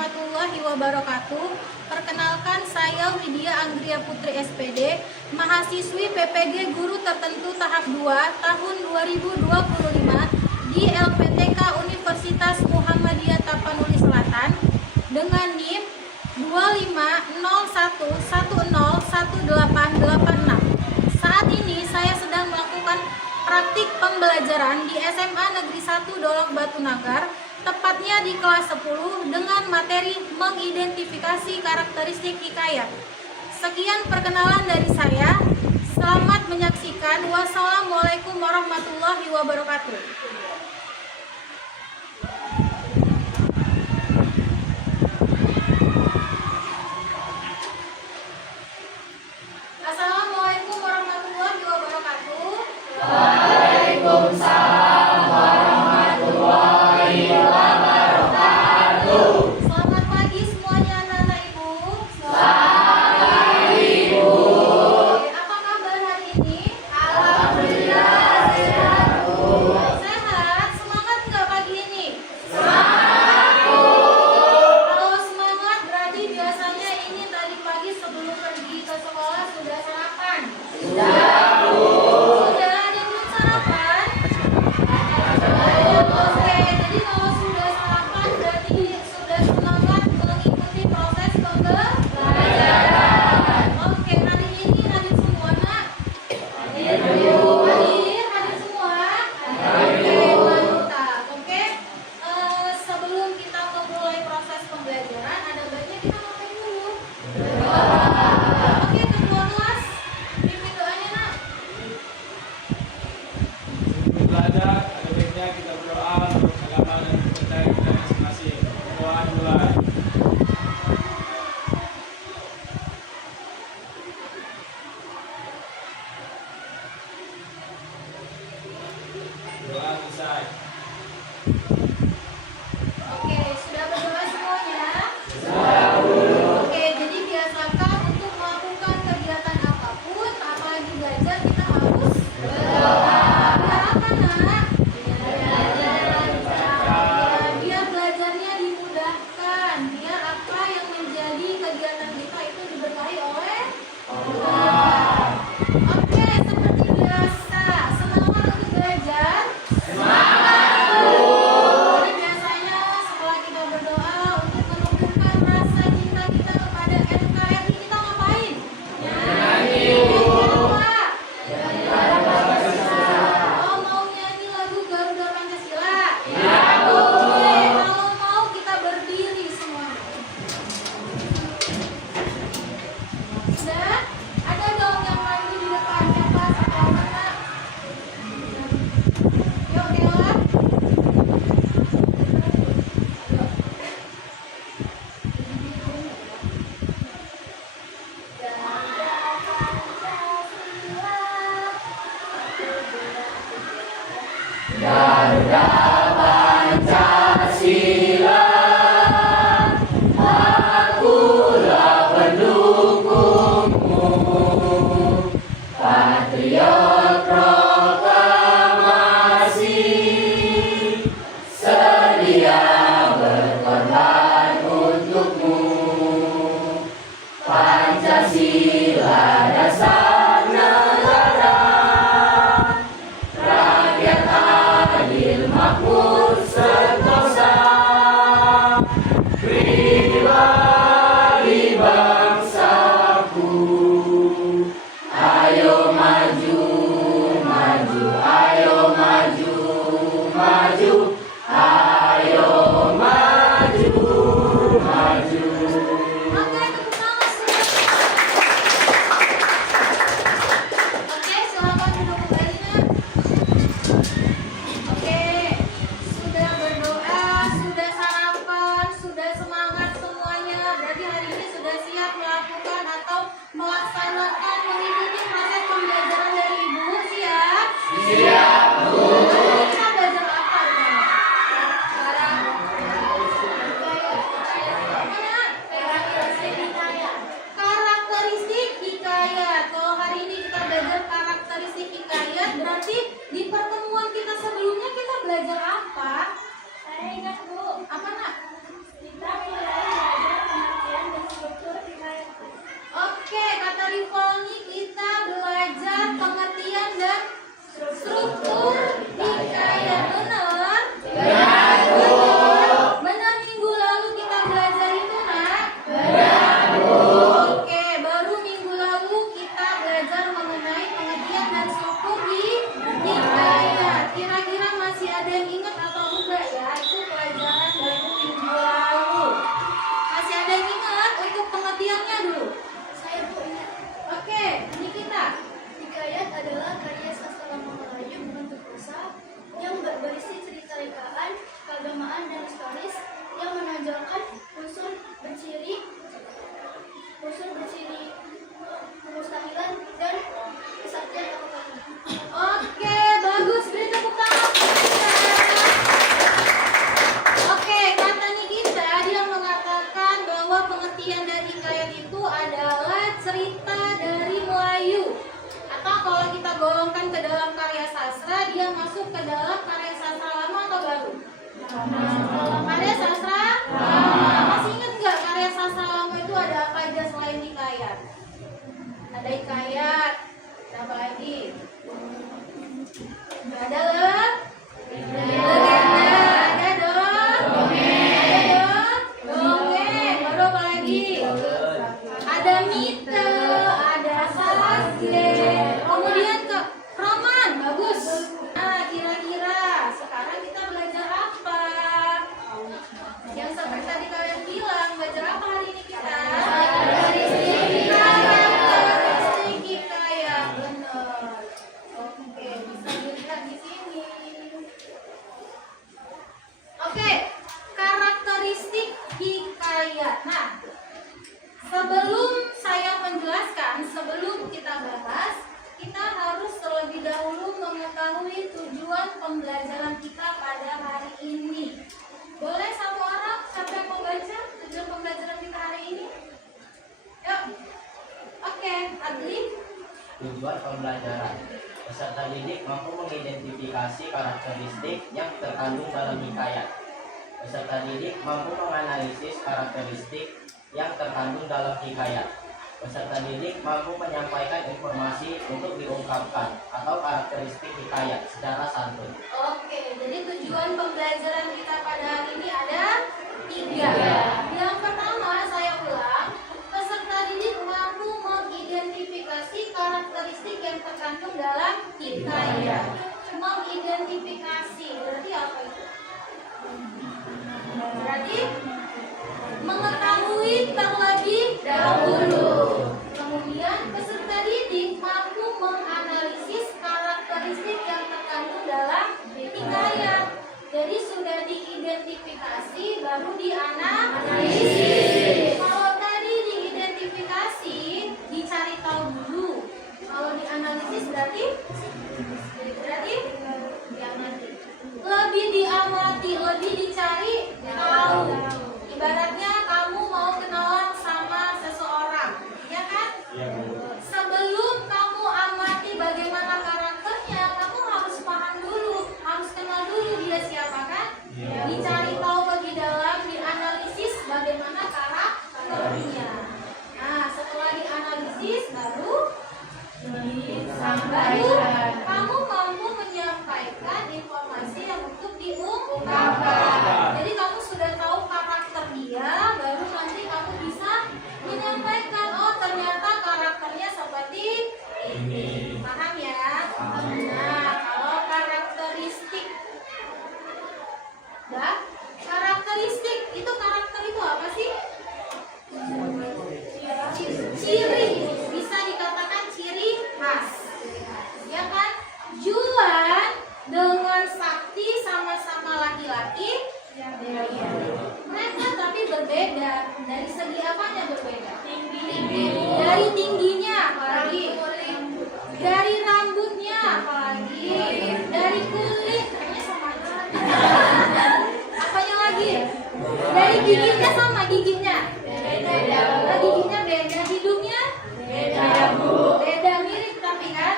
warahmatullahi wabarakatuh. Perkenalkan, saya Widya Anggria Putri SPD, mahasiswi PPG Guru Tertentu tahap 2 tahun 2025 di LPTK Universitas Muhammadiyah Tapanuli Selatan dengan NIM 2501101886. Saat ini saya sedang melakukan praktik pembelajaran di SMA Negeri 1 Dolok Batu Nanggar, tepatnya di kelas 10 dengan materi mengidentifikasi karakteristik hikayat. Sekian perkenalan dari saya. Selamat menyaksikan. Wassalamualaikum warahmatullahi wabarakatuh. Assalamualaikum warahmatullahi wabarakatuh. Waalaikumsalam warahmatullahi wabarakatuh. Selamat pagi semuanya anak-anak ibu. Selamat ibu. Apa kabar hari ini? Alhamdulillah sehat bu. Sehat. historis yang menonjolkan unsur berciri kemustahilan dan kesaktian tokoh. Oke, bagus. Beri tepuk tangan. Oke, kata Nikita dia mengatakan bahwa pengertian dari hikayat itu adalah cerita dari Melayu. Atau kalau kita golongkan ke dalam karya sastra, dia masuk ke dalam karya sastra lama atau baru? Karya sastra lama. Masih ingat nggak karya sastra lama itu ada apa aja selain hikayat? Ada hikayat, ada apa lagi? Ada legenda, ada dongeng, baru apa lagi? Ada mite, ada sage, kemudian ke roman, bagus. Nah, kira-kira sekarang kita belajar apa? Yang seperti tadi kalian bilang, belajar apa hari ini kita? Karakteristik hikayat, benar. Oke, bisa dilihat di sini. Oke, karakteristik hikayat. Nah, sebelum saya menjelaskan, sebelum kita bahas, kita harus terlebih dahulu mengetahui tujuan pembelajaran kita pada hari ini. Boleh satu orang siapa yang mau baca tujuan pembelajaran kita hari ini? Yuk. Oke, Adli. Tujuan pembelajaran. Peserta didik mampu mengidentifikasi karakteristik yang terkandung dalam hikayat. Peserta didik mampu menganalisis karakteristik yang terkandung dalam hikayat. Peserta didik mampu menyampaikan informasi untuk diungkapkan atau karakteristik hikayat secara santun. Oke, jadi tujuan pembelajaran kita pada hari ini ada 3. Yang pertama, saya ulang, peserta didik mampu mengidentifikasi karakteristik yang terkandung dalam hikayat. Mengidentifikasi, berarti apa itu? Berarti mengetahui terlebih dahulu. Kemudian peserta didik mampu menganalisis karakteristik yang terkandung dalam hikayat. Jadi sudah diidentifikasi baru dianalisis. Kalau tadi diidentifikasi dicari tahu dulu. Kalau dianalisis berarti diamati. Lebih diamati, lebih dicari tahu. Ibaratnya kamu mau kenalan sama seseorang, ya kan? Sebelum kamu amati bagaimana karakternya, kamu harus paham dulu, harus kenal dulu dia siapa kan? Dicari tahu lebih dalam, dianalisis bagaimana karakternya. Nah, setelah dianalisis baru kamu mampu menyampaikan informasi yang untuk diungkapkan. Jadi kamu sudah tahu karakter dia, baru nanti kamu bisa menyampaikan, oh ternyata karakternya seperti ini. Paham ya? Nah, kalau karakteristik, karakteristik itu apa sih? Ciri, bisa dikatakan ciri khas, ya kan? Juan dengan Sakti sama-sama laki-laki, mereka tapi berbeda. Dari segi apanya berbeda? Dari tingginya, apalagi dari rambutnya, apalagi dari kulit, kayaknya sama aja. Apanya lagi? Dari giginya sama giginya. Giginya beda, hidungnya beda, mirip tapi kan.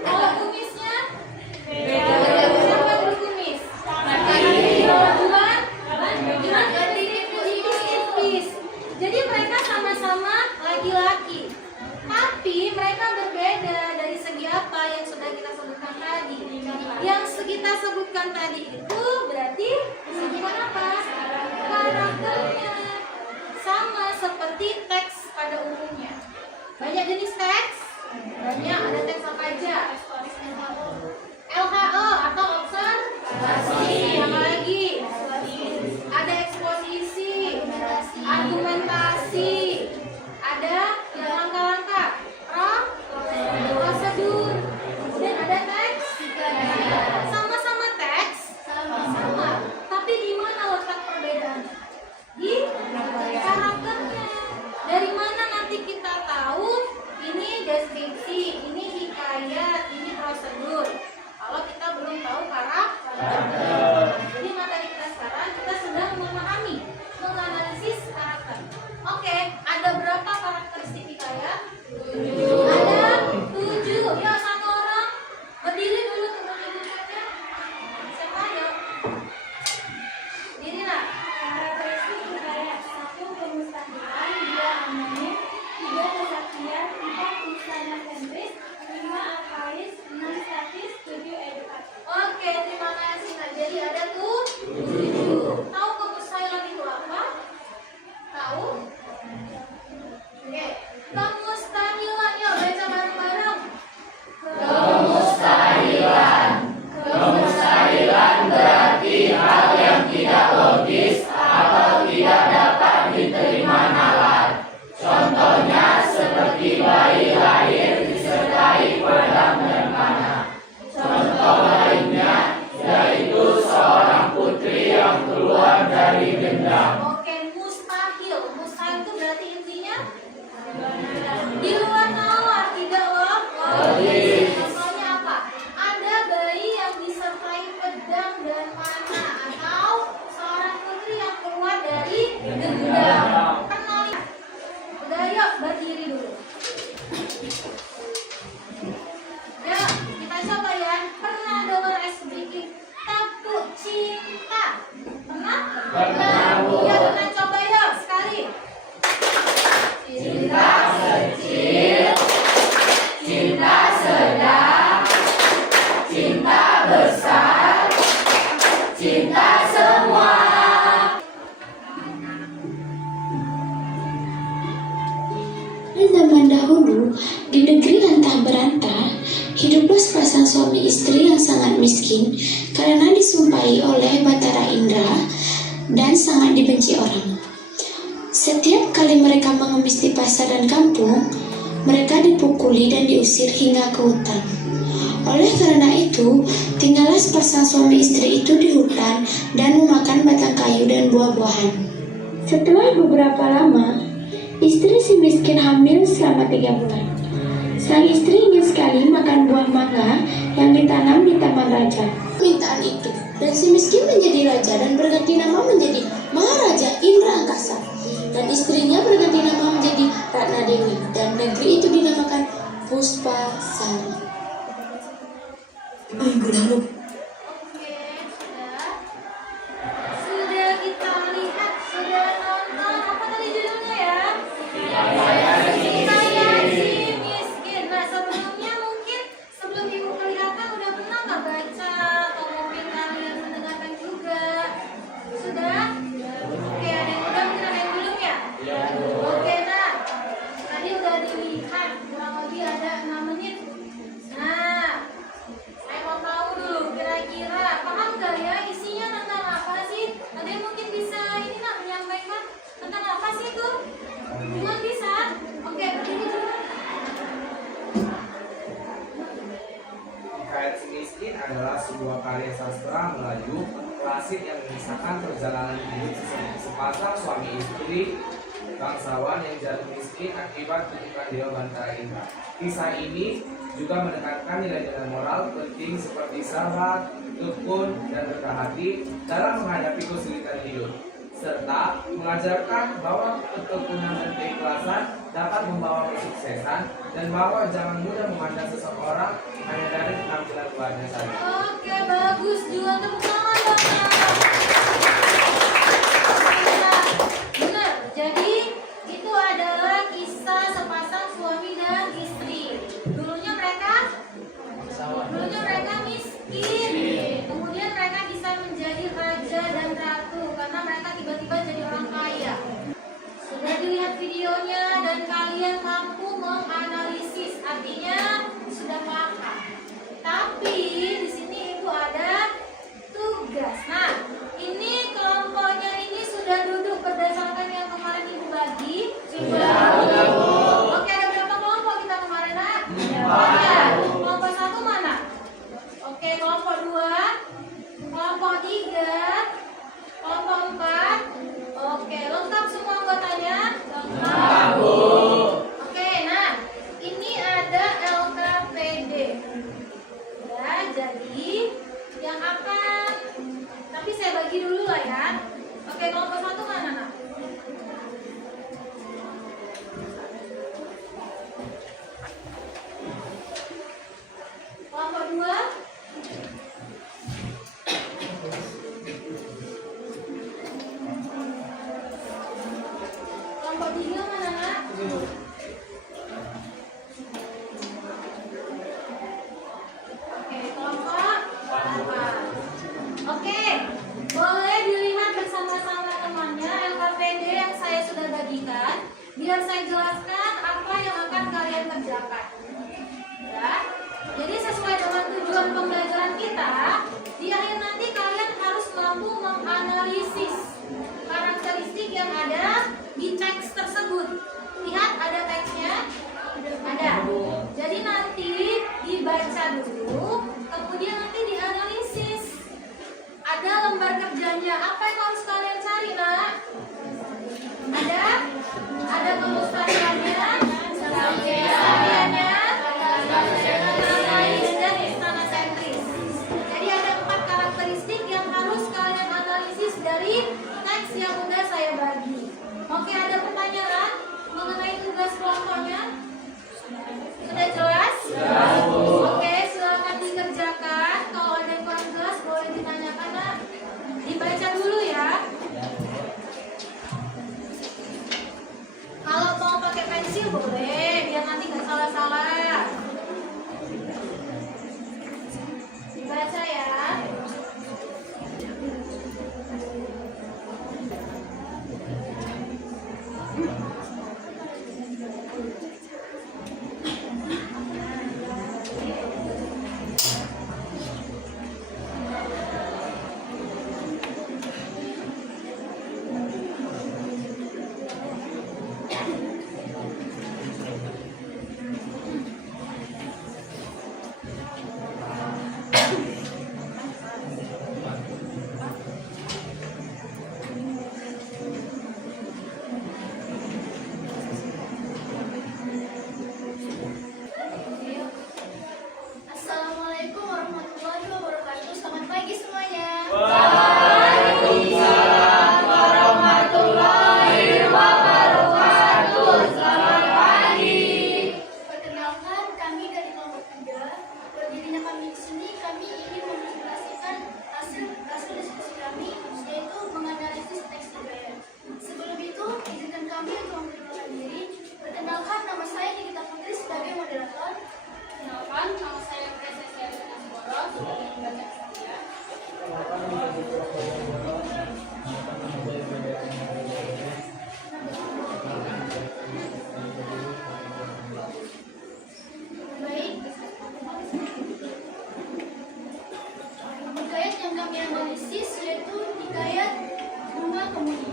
Kalau kumisnya siapa yang berkumis? Tipis. Jadi mereka sama-sama laki-laki, tapi mereka berbeda dari segi apa yang sudah kita sebutkan tadi. Yang kita sebutkan tadi itu berarti segi apa? Karakternya. Sama seperti teks pada umumnya. Banyak jenis teks. Banyak, ada teks apa aja? LHO atau observasi. Apa lagi? Ada eksposisi, argumentasi, ada langkah-langkah, prosedur, dan ada teks. Sama-sama teks, dari dendam. Oke, mustahil. Mustahil itu berarti intinya di luar nalar, tidak loh. Contohnya apa? Ada bayi yang disertai pedang dan panah, atau seorang putri yang keluar dari dendam. Kenal ya? Udah, yuk berdiri dulu. Ya, kita coba ya. Pernah dengar eksplisit tepuk cinta? Pernah? Pernah, Bu. Ya, kita coba yuk sekali. Cinta kecil, cinta sedang, cinta besar, cinta semua. Pada zaman dahulu, di negeri antah berantah, hiduplah sepasang suami istri yang sangat miskin karena disumpahi oleh Batara Indra dan sangat dibenci orang. Setiap kali mereka mengemis di pasar dan kampung, mereka dipukuli dan diusir hingga ke hutan. Oleh karena itu, tinggallah sepasang suami istri itu di hutan dan memakan batang kayu dan buah-buahan. Setelah beberapa lama, istri si miskin hamil selama 3 bulan. Sang istri ingin sekali makan buah mangga yang ditanam di taman raja. Permintaan itu, dan si miskin menjadi raja dan berganti nama menjadi Maharaja Indra Angkasa. Dan istrinya berganti nama menjadi Ratna Dewi, dan negeri itu dinamakan Puspasari. Minggu lalu, Oke, sudah kita lihat, sudah nonton. Apa tadi judulnya ya? Saya si miskin. Nah, sebelumnya mungkin sebelum ibu kelihatan udah pernah nggak baca atau mungkin kalian mendengarkan juga? Sudah? Oke, ada yang udah, mungkin ada yang belum ya? Oke, nah tadi udah dilihat kurang lebih ada 6 menit. Nah, saya mau tahu dulu kira-kira paham nggak ya isinya tentang apa sih? Ada yang mungkin bisa ini nak menyampaikan tentang apa sih itu? Cuma bisa? Oke, berdiri dulu. Hikayat Si Miskin adalah sebuah karya sastra Melayu klasik yang mengisahkan perjalanan hidup sepasang suami istri bangsawan yang jatuh miskin akibat kutukan Dewa Batara Indra. Kisah ini juga menekankan nilai-nilai moral penting seperti sabar, tekun, dan rendah hati dalam menghadapi kesulitan hidup, serta mengajarkan bahwa ketekunan dan keikhlasan dapat membawa kesuksesan dan bahwa jangan mudah memandang seseorang hanya dari penampilan luarnya saja. Oke, bagus juga, tepuk tangan dong. Benar, jadi itu adalah kisah sepasang suami dan istri. Dulunya mereka miskin. Kemudian mereka bisa menjadi raja dan ratu karena mereka tiba-tiba jadi orang kaya. Sudah dilihat videonya dan kalian mampu menganalisis, artinya sudah paham. Tapi di sini ibu ada tugas. Nah, ini kelompoknya ini sudah duduk berdasarkan yang kemarin ibu bagi. Oke, ada berapa kelompok kita kemarin, Nak? Oke, kelompok 1 mana? Oke, kelompok 2, kelompok 3, kelompok 4. Oke, lengkap semua anggotanya? Lengkap, Bu. Oke, nah ini ada LKPD. Ya, jadi yang akan, tapi saya bagi dulu lah ya. Oke, kelompok 1 mana, Nak? Kelompok 2? Kelompok 3 mana, Nak? Oke, kelompok 4. Oke, boleh dilihat bersama-sama temannya LKPD yang saya sudah bagikan, biar saya jelaskan apa yang akan kalian kerjakan. Ya, jadi sesuai dengan tujuan pembelajaran kita, di akhir nanti kalian harus mampu menganalisis karakteristik yang ada di teks tersebut. Lihat ada Tadi teks yang udah saya bagi. Oke, ada pertanyaan mengenai tugas kelompoknya? Sudah jelas? Oke, silakan dikerjakan. Kalau ada yang kurang jelas boleh ditanyakan, Nak. Dibaca dulu ya. Kalau mau pakai pensil boleh, biar nanti nggak salah-salah. Dibaca ya. Assalamualaikum warahmatullahi wabarakatuh. Selamat pagi semuanya. Waalaikumsalam warahmatullahi wabarakatuh. Selamat pagi. Perkenalkan, kami dari kelompok 3. Berdirinya kami di sini, kami ingin mempresentasikan hasil diskusi kami, yaitu menganalisis teks hidayat. Sebelum itu, izinkan kami untuk memperkenalkan diri. Perkenalkan, nama saya Nikita Putri sebagai moderator. Kenalkan, nama saya Princess Yasina Siboro sebagai pembaca saya. Baik. Hikayat yang kami analisis yaitu hikayat Bunga Kemuni.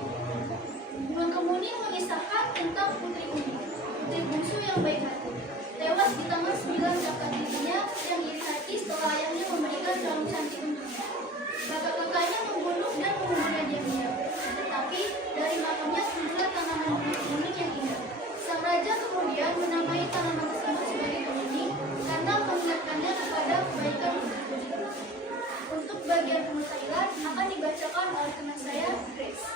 Bunga Kemuni mengisahkan tentang Putri Umi, putri bungsu yang baik hati, tewas di tangan 9 kakak tirinya yang iri hati setelah ayahnya memberikan calon cantik untuknya. Kakak-kakaknya membunuh dan menguburnya diam-diam. Tetapi dari makamnya muncullah tanaman bunga kuning yang indah. Sang raja kemudian menamai tanaman tersebut sebagai Kemuni karena mengingatkannya kepada kebaikan Putri. Untuk bagian pemustailan akan dibacakan oleh teman saya, Grace.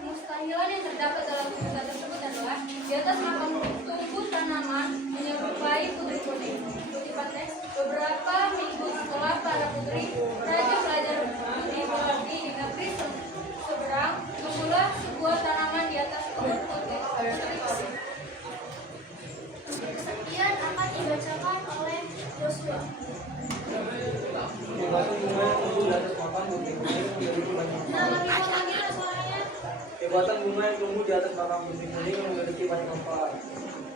Mustahilan yang terdapat dalam kisah tersebut adalah di atas makam tumbuh tanaman menyerupai putri kuning. Kutipan teks, beberapa minggu setelah para putri raja belajar di negeri seberang, tumbuhlah sebuah tanaman di atas pohon putri. Untuk kesekian akan dibacakan oleh Joshua. Nah, lebih lagi lah suaranya. Kehebatan bunga yang tumbuh di atas makam putri kuning yang memiliki banyak manfaat.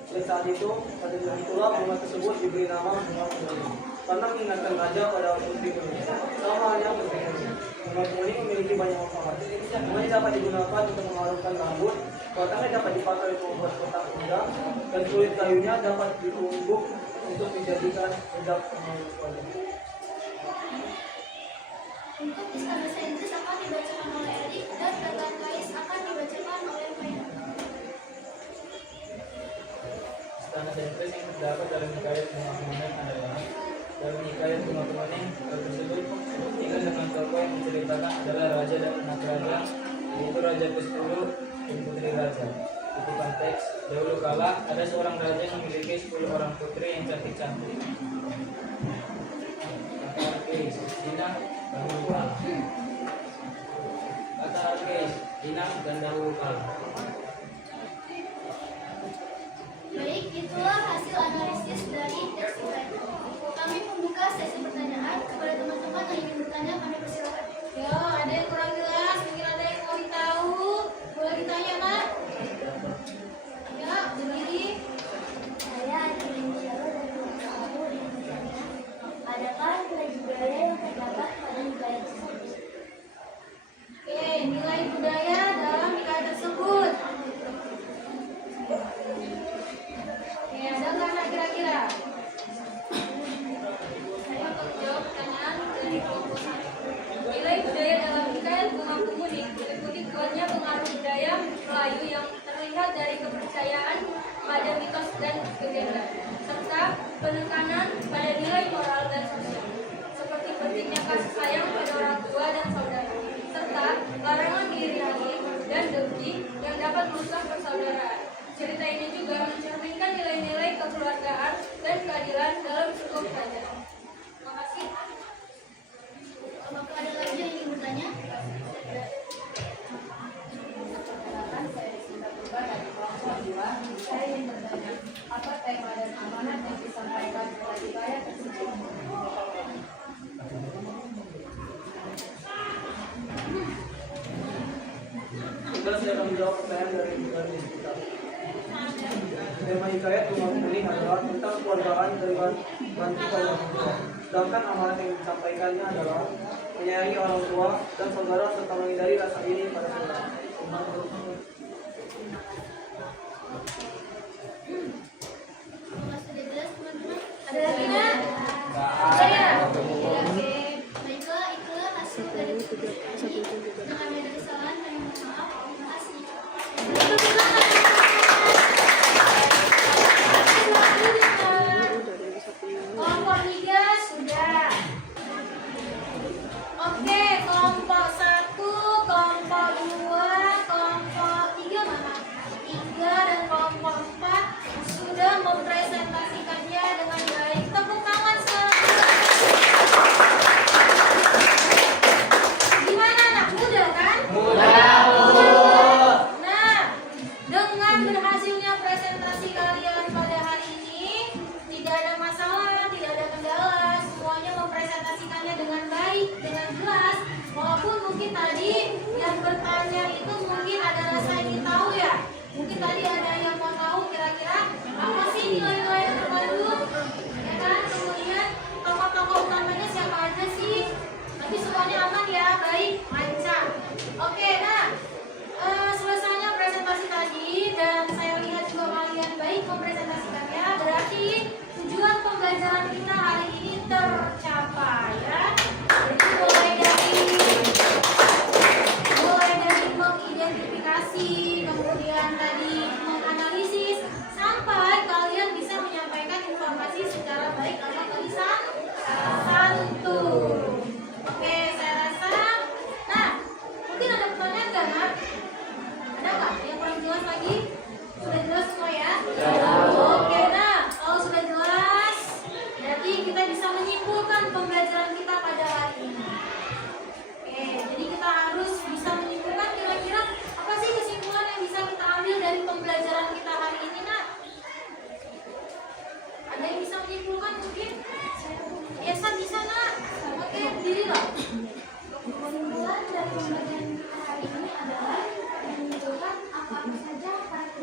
Sejak saat itu, pada bulan itulah bunga tersebut diberi nama bunga kuning karena mengingatkan raja pada putri kuning. Sama halnya putri kuning. Bunga kuning memiliki banyak manfaat. Bunganya dapat digunakan untuk mengharumkan rambut, batangnya dapat dipakai untuk membuat kotak indah, dan kulit kayunya dapat ditumbuk untuk dijadikan bedak pengaruh kulit. Untuk istilah bahasa Inggris akan dibacakan oleh Erik dan kata Kais akan dibacakan oleh Maya. Standar Inggris yang terdapat dalam hikayat bunga kuning adalah dalam hikayat bunga kuning tersebut dibuktikan dengan tokoh yang menceritakan adalah raja dan anak raja, yaitu raja ke-10 dan putri raja. Kutipan teks, dahulu kala ada seorang raja yang memiliki 10 orang putri yang cantik-cantik. Kata Arkis, Dina dahulu kala. Kata Arkis, Dina dan dahulu kala. Baik, itulah hasil analisis dari teks hikayat. Kami membuka sesi pertanyaan kepada teman-teman yang ingin bertanya. Kami persilakan. Yo, ada yang kurang jelas, mungkin ada yang mau ditahu, boleh ditanya, Nak. Ya, berdiri. Saya Indonesia dari kamu ingin bertanya, adakah nilai budaya yang terdapat pada hikayat tersebut? Oke, nilai budaya dalam hikayat tersebut. Cerita ini juga mencerminkan nilai-nilai kekeluargaan dan keadilan dalam sebuah kerajaan. Terima kasih. Apakah ada lagi yang ingin bertanya? Perkenalkan, saya Sinta Purba dari kelompok 2. Saya ingin bertanya, apa tema dan amanat yang disampaikan oleh hikayat tersebut? Sudah saya akan menjawab pertanyaan dari diskusi. Tema hikayat Rumah Kuning adalah tentang keluargaan dari bantu pada orang tua. Sedangkan amanat yang disampaikannya adalah menyayangi orang tua dan saudara serta menghindari rasa iri pada saudara. Apakah sudah jelas teman-teman? Ada lagi nak? Ada ya? Oke, baiklah itulah hasil dari diskusi ini. Jika ada kesalahan, kami mohon maaf. Terima kasih. Kelompok 3 sudah. Oke, kelompok 1, kelompok 2, kelompok 3 mana? 3 dan kelompok 4 sudah mempresentasikannya dengan baik. Tepuk tangan selalu. Gimana anak muda kan? Nah, dengan berhasilnya presentasi kalian pada hari ini, tidak ada masalah, tidak ada kendala, semuanya mempresentasikannya dengan baik, dengan jelas. Walaupun mungkin tadi yang bertanya itu mungkin ada rasa ingin tahu ya. Mungkin tadi ada yang mau tahu kira-kira apa sih nilai-nilai yang terkandung, ya kan? Kemudian tokoh-tokoh utamanya siapa aja sih? Tapi semuanya aman ya, baik, lancar. Oke, nah selesainya presentasi tadi dan saya lihat juga kalian baik mempresentasikannya, berarti tujuan pembelajaran kita hari ini tercapai ya. Jadi mulai dari mengidentifikasi, kemudian tadi menganalisis, sampai kalian bisa menyampaikan informasi secara baik atau tulisan santun. Oke, saya rasa. Nah, mungkin ada pertanyaan nggak, Nak? Ada nggak yang kurang jelas lagi? Sudah jelas semua ya? Oke, nah kalau sudah jelas, berarti kita bisa menyimpulkan pembelajaran kita pada hari ini. Oke, jadi kita harus bisa menyimpulkan kira-kira apa sih kesimpulan yang bisa kita ambil dari pembelajaran kita hari ini, Nak? Ada yang bisa menyimpulkan mungkin? Biasa bisa, Nak. Oke, berdiri loh. Kesimpulan dari pembelajaran kita hari ini adalah menunjukkan apa saja karakter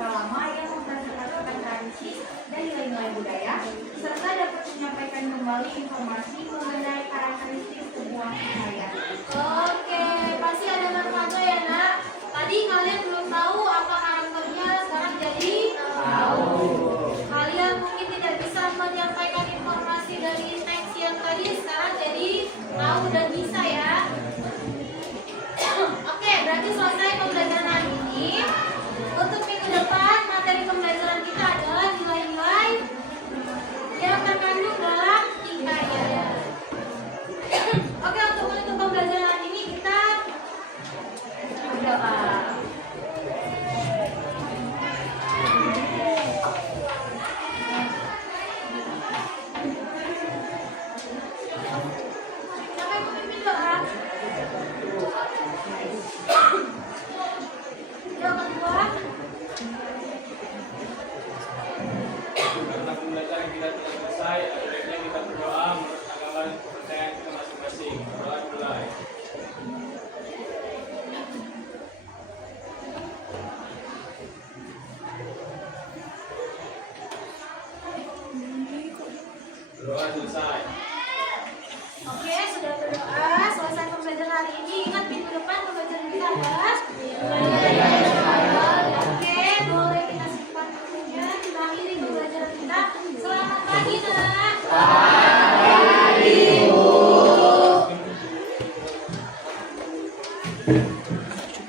sastra lama yang mempresentasikan tradisi dan nilai-nilai budaya, serta dapat menyampaikan kembali informasi mengenai karakteristik sebuah budaya. Oke, pasti ada manfaatnya ya nak. Tadi kalian